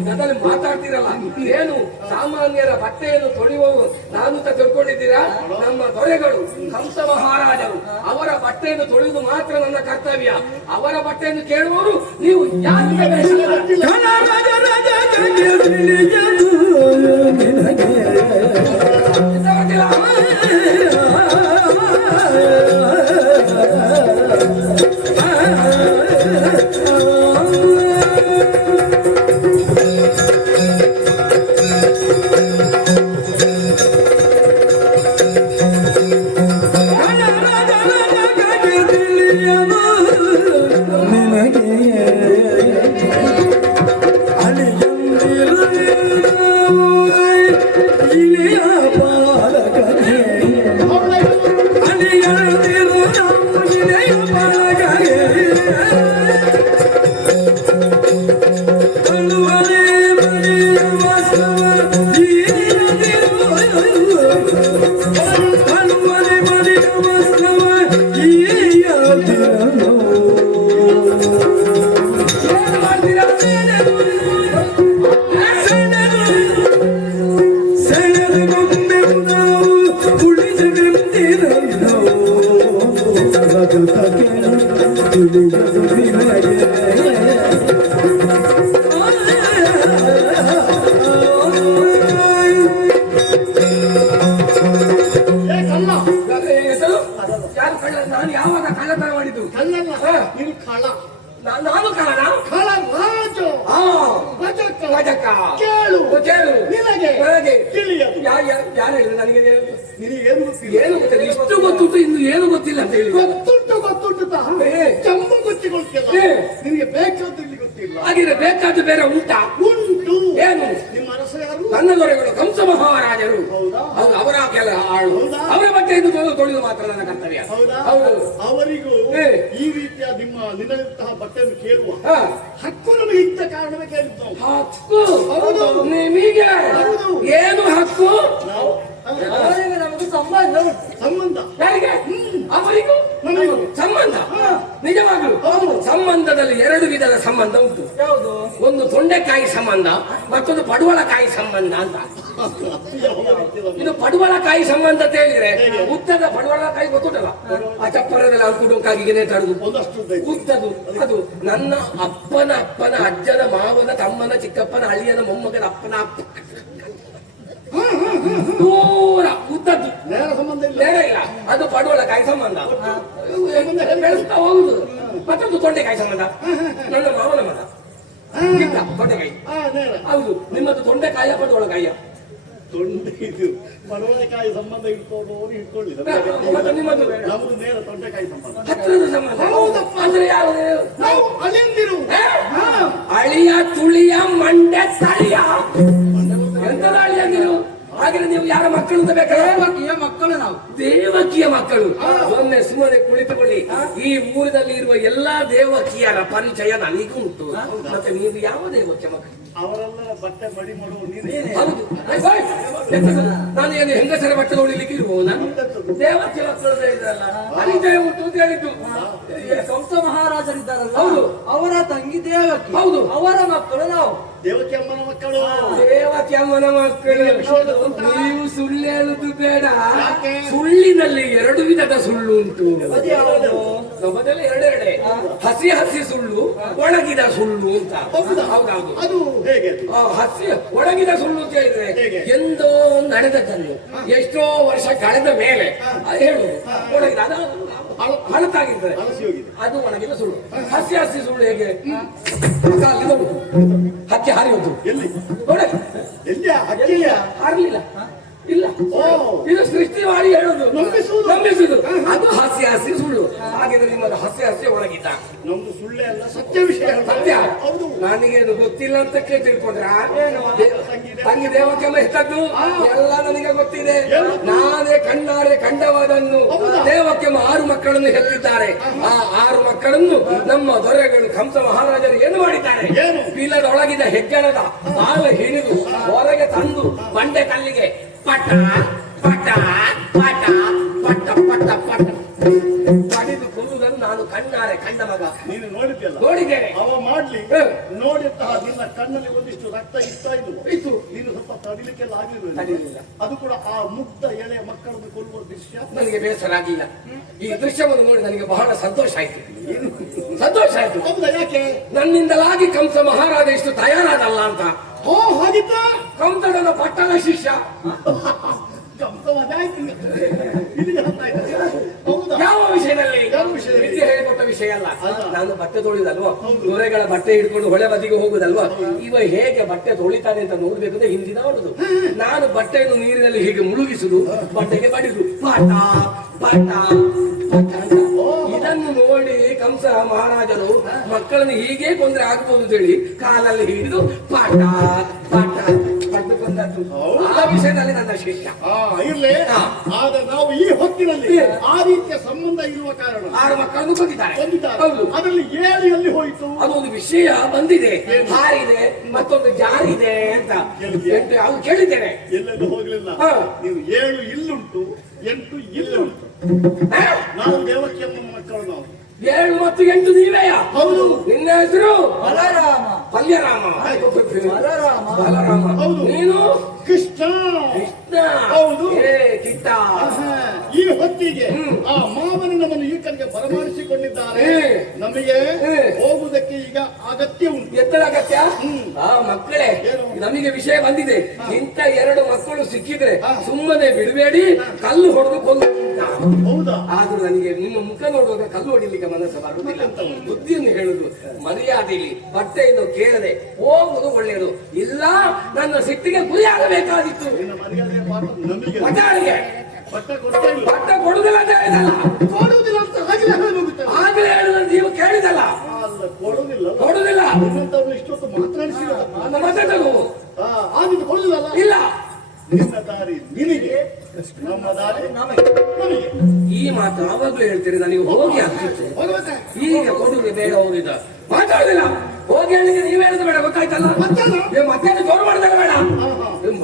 ಅದರಲ್ಲಿ ಮಾತಾಡ್ತೀರಲ್ಲ, ಏನು ಸಾಮಾನ್ಯರ ಬಟ್ಟೆಯನ್ನು ತೊಳೆಯುವವರು ನಾನು ಅಂತ ತಿಳ್ಕೊಂಡಿದ್ದೀರಾ? ನಮ್ಮ ದೊರೆಗಳು, ಕಂಸ ಮಹಾರಾಜರು, ಅವರ ಬಟ್ಟೆಯನ್ನು ತೊಳೆಯುವುದು ಮಾತ್ರ ನನ್ನ ಕರ್ತವ್ಯ. ಅವರ ಬಟ್ಟೆಯನ್ನು ಕೇಳುವವರು ನೀವು ನಿನಗೆ ಅಳಿಯಂದಿರು ಅದಕ್ಕ ಕೇಳು ಕೇಳು ನಿನಗೆ ನನಗೆ ತಿಳಿಯದು. ಯಾರು ಹೇಳಿದ್ರು ನನಗೆ ನಿನಗೇನು ಗೊತ್ತಿಲ್ಲ. ಏನು ಗೊತ್ತಿಲ್ಲ, ಇಷ್ಟು ಗೊತ್ತುಂಟು ಇನ್ನು ಏನು ಗೊತ್ತಿಲ್ಲ ಅಂತ ಹೇಳಿ ಗೊತ್ತುಂಟು ತಾ ಚಂಬು ಗೊತ್ತಿಗೊಳ್ತಿಲ್ಲ. ಏ. ನಿನಗೆ ಬೇಕಾದ ಇಲ್ಲಿ ಗೊತ್ತಿಲ್ಲ. ಹಾಗಿದ್ರೆ ಬೇಕಾದ ಬೇರೆ ಉಂಟಾ? ಉಂಟು. ಏನು? ನಿಮ್ಮ ಅರಸ ಯಾರು? ನನ್ನ ದೊರೆಗಳು ಕಂಸ ಮಹಾರಾಜರು. ಹೌದಾ? ಹೌದು, ಅವರ ಕೆಲ ಆಳು. ಹೌದಾ? ಅವರ ಬಟ್ಟೆಯನ್ನು ತೊಳೆದು ಮಾತ್ರ ನನ್ನ ಕರ್ತವ್ಯ. ಹೌದಾ? ಹೌದು. ಅವರಿಗೂ ಏ. ಈ ರೀತಿಯ ನಿನ್ನಂತಹ ಬಟ್ಟೆಯನ್ನು ಕೇಳುವ ಹಾ. ಹಕ್ಕು ನಮಗೆ ಇದ್ದ ಕಾರಣವೇ ಕೇಳಿದ್ದು ನಾವು. ಹಕ್ಕು? ಹೌದು. ನಿಮಗೆ ಹೌದು. ಏನು ಹಕ್ಕು? ನಾವು ಅವರಿಗೆ ನಮಗೆ ಸಂಬಂಧ ಉಂಟು. ಸಂಬಂಧ ಯಾರಿಗೆ? ಅವರಿಗೂ ನಮಗೂ ಸಂಬಂಧ. ನಿಜವಾಗ್ಲು ಸಂಬಂಧದಲ್ಲಿ ಎರಡು ವಿಧದ ಸಂಬಂಧ ಉಂಟು. ಯಾವುದು? ಒಂದು ತೊಂಡೆಕಾಯಿ ಸಂಬಂಧ, ಮತ್ತೊಂದು ಪಡುವಳಕಾಯಿ ಸಂಬಂಧ ಅಂತ. ಇದು ಪಡುವಳಕಾಯಿ ಸಂಬಂಧ ಅಂತ ಹೇಳಿದ್ರೆ ಉದ್ದದ ಪಡುವಳಕಾಯಿ ಗೊತ್ತುಂಟಲ್ಲ, ಆ ಚಪ್ಪರದಲ್ಲಿ ಅಂಕುಡುಂಕಾಗಿ ನೇತಾಡುದು ಒಂದಷ್ಟು ಉದ್ದ ಉದ್ದದು. ಅದು ನನ್ನ ಅಪ್ಪನ ಅಪ್ಪನ ಅಜ್ಜನ ಮಾವನ ತಮ್ಮನ ಚಿಕ್ಕಪ್ಪನ ಅಳಿಯನ ಮೊಮ್ಮಗನ ಅಪ್ಪನ ಅಪ್ಪ ದೂರ ಉದ್ದದ್ದು. ನೇರ ಸಂಬಂಧ ಇಲ್ಲ. ಬೇರೆ ಇಲ್ಲ, ಅದು ಪಡುವಳಕಾಯಿ ಸಂಬಂಧ. ಬೆಳೆಸ್ತಾ ಹೋಗುದು. ಮತ್ತೊಂದು ತೊಂಡೆಕಾಯಿ ಸಂಬಂಧ, ನನ್ನ ಮಾವನ ಮಗ ಗಿಡ್ಡ ತೊಂಡೆಕಾಯಿ. ನೇರ. ಹೌದು. ನಿಮ್ಮದು ತೊಂಡೆಕಾಯ ಪಡುವಳಕಾಯಿಯ? ತೊಂಡೆ ಇದು ಪಡವಲಕಾಯಿ ಸಂಬಂಧ ಇಟ್ಕೊಳ್ಳೋರು ಇಟ್ಕೊಳ್ಳಿ. ಮತ್ತೆ ನಿಮ್ಮದು ನಮ್ದು ನೇರ ತೊಂಡೆಕಾಯಿ ಸಂಬಂಧ. ಹತ್ತಿರದ ಸಂಬಂಧ. ಹೌದಪ್ಪ. ಅಂದ್ರೆ ಯಾರು? ನಾವು ಅಲ್ಲಿಂದಿರು. ಅಳಿಯ ತುಳಿಯ ಮಂಡ್ಯ ತಳಿಯ ಎಂತದ ಅಳಿಯ ನೀವು? ಹಾಗೆ ನೀವು ಯಾರ ಮಕ್ಕಳು ಅಂತ ಬೇಕಾದ್ರೆ ದೇವಕಿಯ ಮಕ್ಕಳು ನಾವು. ದೇವಕಿಯ ಮಕ್ಕಳು. ಒಮ್ಮೆ ಸುಮ್ಮನೆ ಕುಳಿತುಕೊಳ್ಳಿ. ಈ ಊರಿನಲ್ಲಿ ಇರುವ ಎಲ್ಲಾ ದೇವಕಿಯರ ಪರಿಚಯ ನನಗೂ ಉಂಟು. ಮತ್ತೆ ನೀವು ಯಾವ ದೇವಕಿಯ ಮಕ್ಕಳು? ಅವರೆಲ್ಲರ ಬಟ್ಟೆ ಮಡಿ ಮಾಡುವ ನೀನೇ. ಹೌದು. ನಾನು ಏನು ಹೆಂಗಸರ ಬಟ್ಟೆ ಹೊಡಿಲಿಕ್ಕೆ ಇರುವವನ? ದೇವಕಿಯ ಮಕ್ಕಳು ಅಂತ ಹೇಳಿದ್ರಲ್ಲ, ಪರಿಚಯ ಉಂಟು ಅಂತ ಹೇಳಿದ್ದು. ಕಂಸ ಮಹಾರಾಜರಿದ್ದಾರಲ್ಲ, ಹೌದು. ಅವರ ತಂಗಿ ದೇವಕಿ. ಹೌದು. ಅವರ ಮಕ್ಕಳು ನಾವು. ದೇವಕಿ ಅಮ್ಮನ ಮಕ್ಕಳು. ದೇವಕಿ ಅಮ್ಮನ ಮಕ್ಕಳು. ನೀವು ಸುಳ್ಳು ಹೇಳುದು ಬೇಡ. ಯಾಕೆ? ಸುಳ್ಳಿನಲ್ಲಿ ಎರಡು ವಿಧದ ಸುಳ್ಳು ಉಂಟು. ಅದು ಯಾವುದು? ನಮ್ಮದಲ್ಲಿ ಎರಡೆರಡೆ. ಹಸಿ ಹಸಿ ಸುಳ್ಳು, ಒಣಗಿದ ಸುಳ್ಳು ಅಂತ. ಹೌದೌದು. ಅದು ಹೇಗೆ? ಹಸಿ ಒಣಗಿದ ಸುಳ್ಳು ಅಂತ ಹೇಳಿದ್ರೆ ಹೇಗೆ? ಎಂದೋ ನಡೆದದ್ದನ್ನು ಎಷ್ಟೋ ವರ್ಷ ಕಳೆದ ಮೇಲೆ ಹೇಳುದು. ಒಣಗಿದ ಅದು ಹಳತಾಗಿರ್ತದೆ, ಅಲಸಿ ಹೋಗಿದೆ. ಅದು ಒಣಗಿದ ಸುಳ್ಳು. ಹಸಿ ಹಸಿ ಸುಳ್ಳು ಹೇಗೆ? ಹಕ್ಕಿ ಹಾರಿ ಹೋದ್ರು. ಎಲ್ಲಿ? ನೋಡಕ್ಕೆ ಎಲ್ಲಿ ಅಕ್ಕಿಯ? ಹಾರ್ಲಿಲ್ಲ. ಇಲ್ಲ. ಓ. ಇದು ಸೃಷ್ಟಿ ಮಾಡಿ ಹೇಳುದು, ನಂಬಿಸುವುದು. ನಂಬಿಸುದು. ಅದು ಹಾಸ್ಯ ಹಾಸ್ಯ ಸುಳ್ಳು. ಹಾಗಿದ್ರೆ ನಿಮ್ಮದು ಹಾಸ್ಯ ಹಾಸ್ಯ ಒಳಗಿದ್ದ. ನಮ್ದು ಸುಳ್ಳೆ ಅಲ್ಲ, ಸತ್ಯ ವಿಷಯ. ಸತ್ಯ. ಹೌದು. ನನಗೇನು ಗೊತ್ತಿಲ್ಲ ಅಂತ ತಿಳ್ಕೊಂಡ್ರ? ತಂಗಿ ತಂಗಿ ದೇವಕ್ಕೆಮ್ಮ ಹೆತ್ತದ್ದು ಎಲ್ಲ ನನಗೆ ಗೊತ್ತಿದೆ. ಏನು? ನಾನೇ ಕಣ್ಣಾರೆ ಕಂಡವಾದನ್ನು. ಹೌದಾ? ದೇವಕ್ಕೆಮ್ಮ 6 ಮಕ್ಕಳನ್ನು ಹೆತ್ತಿದ್ದಾರೆ. ಆ 6 ಮಕ್ಕಳನ್ನು ನಮ್ಮ ದೊರೆಗಳು ಕಂಸ ಮಹಾರಾಜರು ಏನು ಮಾಡಿದ್ದಾರೆ? ಏನು? ಬಿಲದೊಳಗಿದ ಹೆಗ್ಗಣದ ಬಾಲ ಹಿಡಿದು ಹೊರಗೆ ತಂದು ಬಂಡೆ ಕಲ್ಲಿಗೆ ಪಟ ಪಟ ಪಟ ಪಟ ಪಟ ಪಟ ಪಡೆದು ಕೊಲ್ಲುವುದನ್ನು ನಾನು ಕಣ್ಣಾರೆ ಕಂಡ ಮಗ. ನೀನು ನೋಡಿದ್ಯಲ್ಲ, ನೋಡಿದ್ದೇನೆ. ಅವ ಮಾಡ್ಲಿ ಹ. ನೋಡಿದ್ದ ನಿನ್ನ ಕಣ್ಣಲ್ಲಿ ಒಂದಿಷ್ಟು ರಕ್ತ ಇರ್ತಾ ಇದ್ವು. ಇತ್ತು. ನೀನು ಸ್ವಲ್ಪ ತಡಿಲಿಕ್ಕೆಲ್ಲ ತಡಿಲಿಲ್ಲ. ಆಗಿರಲಿಲ್ಲ. ಅದು ಕೂಡ ಆ ಮುಗ್ಧ ಎಳೆಯ ಮಕ್ಕಳನ್ನು ಕೊಲ್ಲುವ ದೃಶ್ಯ ನನಗೆ ಬೇಸರ ಆಗಿಲ್ಲ. ಈ ದೃಶ್ಯವನ್ನು ನೋಡಿ ನನಗೆ ಬಹಳ ಸಂತೋಷ ಆಯ್ತು. ಸಂತೋಷ ಆಯ್ತು. ಹೌದಾ? ಯಾಕೆ? ನನ್ನಿಂದಲಾಗಿ ಕಂಸ ಮಹಾರಾಜ ಇಷ್ಟು ತಯಾರಾದಲ್ಲ ಅಂತ. ಓ ಹಾಗಿದ್ದ ಕಂಸನ ಪಟ್ಟಣ ಶಿಷ್ಯ ಹೌದಾ? ಯಾವ ವಿಷಯದಲ್ಲಿ? ಯಾವ ವಿಷಯದಲ್ಲಿ? ವಿದ್ಯೆ ಹೇಳಿಕೊಟ್ಟ ವಿಷಯ ಅಲ್ಲ. ಅಲ್ಲ. ನಾನು ಬಟ್ಟೆ ತೊಳಿದಲ್ವಾ, ದೊರೆಗಳ ಬಟ್ಟೆ ಹಿಡ್ಕೊಂಡು ಹೊಳೆ ಬದಿಗೆ ಹೋಗುದಲ್ವಾ, ಇವ ಹೇಗೆ ಬಟ್ಟೆ ತೊಳಿತಾನೆ ಅಂತ ನೋಡ್ಬೇಕು ಅಂತ ಹಿಂದಿನ ಮಾಡುದು. ನಾನು ಬಟ್ಟೆಯನ್ನು ನೀರಿನಲ್ಲಿ ಹೀಗೆ ಮುಳುಗಿಸುದು, ಬಟ್ಟೆಗೆ ಬಡಿದು ಪಾಠ ಪಾಠ ಪಾಠ ಅಂತ. ಇದನ್ನು ನೋಡಿ ಕಂಸ ಮಹಾರಾಜರು ಮಕ್ಕಳನ್ನು ಹೀಗೆ ಕೊಂದ್ರೆ ಆಗ್ಬೋದು ಅಂತ ಹೇಳಿ ಕಾಲಲ್ಲಿ ಹಿಡಿದು ಪಾಠ ಪಾಠ ಪಡೆದುಕೊಂಡದ್ದು. ಆ ವಿಷಯದಲ್ಲಿ ನನ್ನ ಶಿಷ್ಯ. ಇರ್ಲಿ. ಹಾ. ಆದ್ರೆ ನಾವು ಈ ಹೊತ್ತಿನಲ್ಲಿ ಆ ರೀತಿಯ ಸಂಬಂಧ ಇರುವ ಕಾರಣ 6 ಮಕ್ಕಳನ್ನು ಕೊಂದಿದ್ದಾರೆ. ಬಂದಿದ್ದಾರೆ. ಹೌದು. ಅದರಲ್ಲಿ 7 ಎಲ್ಲಿ ಹೋಯಿತು? ಅದೊಂದು ವಿಷಯ ಬಂದಿದೆ, ಹಾರಿದೆ, ಮತ್ತೊಂದು ಜಾರಿದೆ ಅಂತ. ಅದು ಕೇಳಿದ್ದೇನೆ. ಎಲ್ಲೆಲ್ಲೂ ಹೋಗ್ಲಿಲ್ಲ. ಹಾ. ನೀವು 7 ಇಲ್ಲುಂಟು, 8 ಇಲ್ಲುಂಟು. ಹಾ? ನಾವು ದೇವಕಿಯಮ್ಮ ಮಕ್ಕಳು ನಾವು. 7 ಮತ್ತು 8 ನೀವೆಯ? ಹೌದು. ನಿನ್ನ ಹೆಸರು ಬಲರಾಮ. ಪಲ್ಯರಾಮ. ಬಲರಾಮ. ಬಲರಾಮ. ಹೌದು. ನೀನು ಕೃಷ್ಣ. ಕೃಷ್ಣ. ಹೌದು. ಏ ಕಿಟ್ಟ. ಈ ಹೊತ್ತಿಗೆ ಆ ಮಾವನ ನಮ್ಮನ್ನು ಈ ಕಡೆಗೆ ಬರಮಾಡಿಸಿಕೊಂಡಿದ್ದಾರೆ. ನಮಗೆ ಹೋಗುವುದಕ್ಕೆ ಈಗ ಅಗತ್ಯ ಉಂಟು. ಎತ್ತಡ ಅಗತ್ಯ? ಮಕ್ಕಳೇ, ನಮಗೆ ವಿಷಯ ಬಂದಿದೆ. ಇಂಥ 2 ಮಕ್ಕಳು ಸಿಕ್ಕಿದ್ರೆ ಸುಮ್ಮನೆ ಬಿಡಬೇಡಿ, ಕಲ್ಲು ಹೊಡೆದು ಕೊಂದು ಹೌದಾ? ಆದ್ರೂ ನನಗೆ ನಿಮ್ಮ ಮುಖ ನೋಡುವಾಗ ಕಲ್ಲು ಹೊಡಿಲಿಕ್ಕೆ ಮನಸ್ಸು ಬರುವುದಿಲ್ಲ. ಬುದ್ಧಿಯನ್ನು ಹೇಳುದು, ಮರ್ಯಾದೆಯಲ್ಲಿ ಬಟ್ಟೆಯನ್ನು ಕೇಳದೆ ಹೋಗುವುದು ಒಳ್ಳೆಯದು. ಇಲ್ಲ ನನ್ನ ಸಿಟ್ಟಿಗೆ ಗುರಿಯಾಗಬೇಕಾದಿತ್ತು. ನಿನ್ನ ಮರ್ಯಾದೆಯ ಮಾತು ನಮಗೆ ಮತಾಳಿಗೆ ಬಟ್ಟೆ ಕೊಡ್ತಾ ಇಲ್ಲ. ಬಟ್ಟೆ ಕೊಡುದಿಲ್ಲ ಅಂತ ಹೇಳಿದಲ್ಲ, ಕೊಡುವುದಿಲ್ಲ ಅಂತ ಆಗಲೇ ಹೇಳೋಗುತ್ತಲ್ಲ. ಆಗಲೇ ಹೇಳುದು ನೀವು ಕೇಳಿದಲ್ಲ. ಅಲ್ಲ, ಕೊಡುವುದಿಲ್ಲ. ಕೊಡುದಿಲ್ಲ. ನಿನ್ನಂತವ್ರು ಇಷ್ಟೊತ್ತು ಮಾತನಾಡಿಸಿದ ನನ್ನ ಮಾತಾಡಲು ಆಗಿದ್ದು ಕೊಡುದಿಲ್ಲ. ಇಲ್ಲ. ನಿನ್ನ ದಾರಿ ನಿನಗೆ, ನಮ್ಮ ದಾರಿ ನಮಗೆ. ಈ ಮಾತು ಯಾವಾಗ್ಲೂ ಹೇಳ್ತೀರಿ, ನನಗೆ ಹೋಗಿ ಆಗ್ತಿತ್ತು. ಭಗವಂತ ಈಗ ಕೊಡುಗೆ ಬೇಗ ಹೋಗಿದ್ದ ಮಾತಾಡುದಿಲ್ಲ. ಹೋಗಿ ಹೇಳಿದ್ರೆ ನೀವ್ ಹೇಳುದು ಬೇಡ, ಗೊತ್ತಾಯ್ತಲ್ಲ. ಮತ್ತೆ ಜೋರು ಮಾಡಿದಾಗ ಬೇಡ,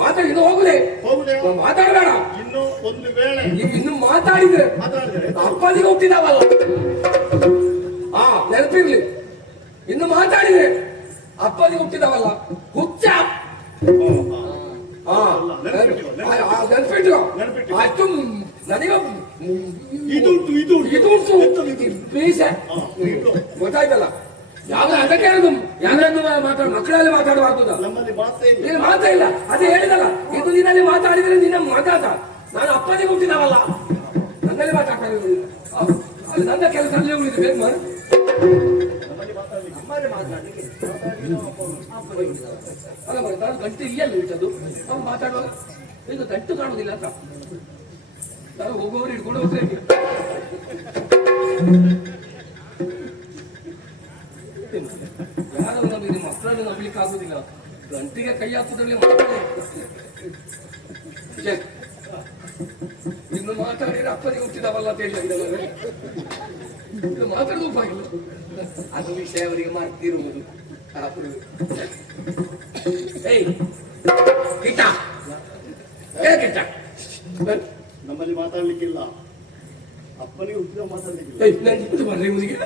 ಮಾತಾಡಿದ್ದು ಹೋಗುದೇ, ಹೋಗುದೇ. ಮಾತಾಡಬೇಡ. ಇನ್ನು ಒಂದು ವೇಳೆ ಇನ್ನು ಮಾತಾಡಿದ್ರೆ ಅಪ್ಪನಿಗೆ ಹುಟ್ಟಿದಾವಲ್ಲ, ನೆನಪಿರ್ಲಿ. ಇನ್ನು ಮಾತಾಡಿದ್ರೆ ಅಪ್ಪನಿಗೆ ಹುಟ್ಟಿದಾವಲ್ಲ, ಹುಚ್ಚ. ನೆನಪಿಟ್ಟು ಅಷ್ಟು ನನಗೆ ಇದುಂಟು ಇದು ಪ್ಲೀಸ್, ಗೊತ್ತಾಯ್ತಲ್ಲ. ಯಾವ ಅದಕ್ಕೆ ಹೇಳುದು, ಯಾರಾದ್ರೂ ಮಕ್ಕಳಲ್ಲಿ ಮಾತಾಡಬಾರ್ದು. ನಮ್ಮಲ್ಲಿ ಮಾತೇ ಇಲ್ಲ. ನೀನು ಮಾತಾ ಇಲ್ಲ, ಅದೇ ಹೇಳಿದಲ್ಲ. ಇದು ನಿನ್ನಲ್ಲಿ ಮಾತಾಡಿದ್ರೆ ನಿನ್ನ ಮಾತಾಡ. ನಾನು ಅಪ್ಪನಿಗೆ ಹುಟ್ಟಿದಾವಲ್ಲ, ನನ್ನಲ್ಲಿ ಮಾತಾಡ್ತಾ ಇರೋದು. ಅದು ನನ್ನ ಕೆಲಸ ಅಲ್ಲೇ ಉಳಿದು ಬೇಕು ಮಾಡಿ. ಅಲ್ಲ ಮರೆ, ನಾನು ಗಂಟೆ ಇಲ್ಲಲ್ಲಿ ಇಟ್ಟದ್ದು. ಅವ್ರು ಮಾತಾಡುವಾಗ ಇದು ಗಂಟು ಕಾಣುವುದಿಲ್ಲ ಅಂತ ನಾನು ಹೋಗುವವರು ಹಿಡ್ಕೊಂಡು ಹೋಗ್ತೇನೆ. ಯಾರು ನಮಗೆ ಮಕ್ಕಳನ್ನು ನಂಬಲಿಕ್ಕೆ ಆಗುದಿಲ್ಲ. ಗಂಟಿಗೆ ಕೈ ಹಾಕುದ್ರಲ್ಲಿ ಇನ್ನು ಮಾತಾಡಿದ್ರೆ ಅಪ್ಪನಿಗೆ ಹುಟ್ಟಿದವಲ್ಲ ಅಂತ ಹೇಳಿದ್ದಾರೆ. ಇದು ಮಾತಾಡೋದು ಉಪಾಗಿಲ್ಲ. ಅದು ವಿಷಯ ಅವರಿಗೆ ಮಾಡ್ತಿರುವುದು. ಕಿಟ್ಟ ಕಿಟ್ಟ ನಮ್ಮಲ್ಲಿ ಮಾತಾಡ್ಲಿಕ್ಕಿಲ್ಲ. ಅಪ್ಪನಿಗೆ ಹುಟ್ಟಿದ ಮಾತಾಡ್ಲಿಕ್ಕಿಲ್ಲ.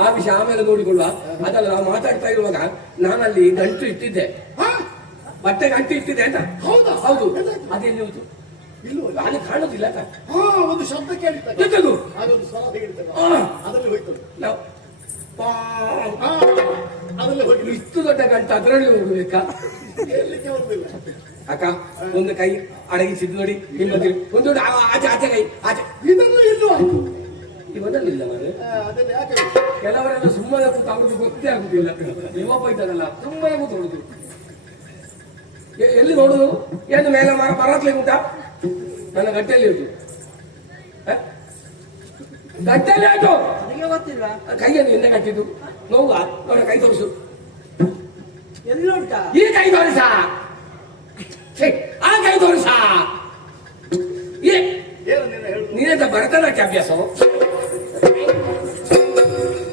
ಆ ವಿಷಯ ಆಮೇಲೆ ನೋಡಿಕೊಳ್ಳುವ. ಅದಲ್ಲ, ನಾವು ಮಾತಾಡ್ತಾ ಇರುವಾಗ ನಾನಲ್ಲಿ ಗಂಟು ಇಟ್ಟಿದ್ದೆ, ಬಟ್ಟೆ ಗಂಟು ಇಟ್ಟಿದ್ದೆ ಅಂತ. ಹೌದಾ? ಹೌದು. ಅದೆಲ್ಲಿ ಹೋಯ್ತು? ಇಲ್ಲೋ ನಾನು ಕಾಣುದಿಲ್ಲ. ಒಂದು ಶಬ್ದ ಕೇಳಿರ್ತದೆ, ಎಂತದು? ಅದೊಂದು ಸ್ವರ ತೆಗಿರ್ತದೆ, ಅದರಲ್ಲಿ ಹೋಯ್ತು. ಅದರಲ್ಲಿ ಹೋಗಿ ಇಷ್ಟು ದೊಡ್ಡ ಗಂಟು ಅದರಲ್ಲಿ ಹೋಗ್ಬೇಕಾ? ಕೇಳಲಿಕ್ಕೆ ಬರುದಿಲ್ಲ. ಅಕ್ಕ, ಒಂದು ಕೈ ಅಡಗಿಸಿದ್ದು ನೋಡಿ, ಹಿಂಬದಿರಿ ಒಂದು ಆಚೆ ಆಚೆ ಕೈ ಆಚೆ. ಇದನ್ನು ಇಲ್ಲೂ ಆಯ್ತು. ಇವನಲ್ಲಿಲ್ಲ ಮಾರೆ. ಅದನ್ನ ಯಾಕೆ ಕೆಲವರೆಲ್ಲ ಸುಮ್ಮನೆ ಕೂತು ಅವ್ರದ್ದು ಗೊತ್ತೇ ಆಗುದಿಲ್ಲ. ನೀವೊಬ್ಬ ಇದ್ದಾರಲ್ಲ, ಸುಮ್ಮನೆ ಕೂತು ನೋಡುದು. ಎಲ್ಲಿ ನೋಡುದು? ಏನು ಮೇಲೆ ಪರತ್ಲಿ ಉಂಟಾ? ನನ್ನ ಗಟ್ಟೆಯಲ್ಲಿ ಉಂಟು. ಗಟ್ಟೆಯಲ್ಲಿ ಆಯ್ತು. ನನಗೆ ಗೊತ್ತಿಲ್ಲ. ಕೈಯನ್ನು ಹಿಂದೆ ಕಟ್ಟಿದ್ದು ನೋವು. ನೋಡ, ಕೈ ತೋರಿಸು. ಎಲ್ಲುಂಟಾ? ಈ ಕೈ ತೋರಿಸ, ಆ ಕೈ ತೋರಿಸ. ಏನು ನಿನ್ನ ಹೇಳುದು? ನೀನೆಂತ ಭರತನಾಟ್ಯ ಅಭ್ಯಾಸ?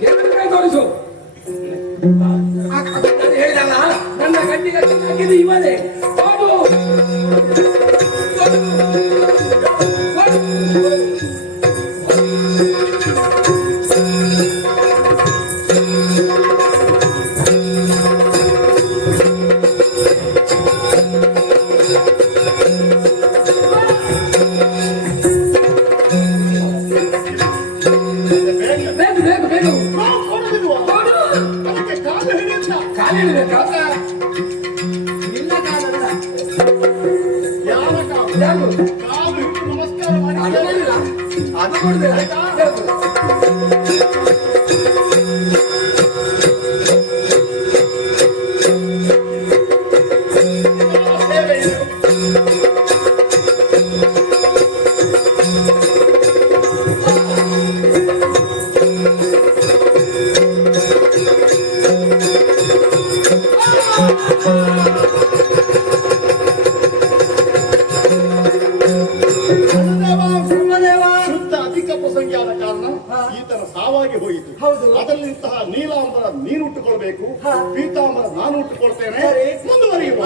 ಎರಡು ಕೈ ತೋರಿಸು. ನಾನು ಹೇಳಿದಲ್ಲ, ನನ್ನ ಗಂಟಿಗೆ ಹಾಕಿದ್ದು ಇವನೇ. ಅದರಲ್ಲಿಂತಹ ನೀಲಾಂಬರ ನೀನು ಉಟ್ಟುಕೊಳ್ಬೇಕು, ಪೀತಾಂಬರ ನಾನು ಉಟ್ಟುಕೊಳ್ತೇನೆ. ಮುಂದುವರಿಯುವ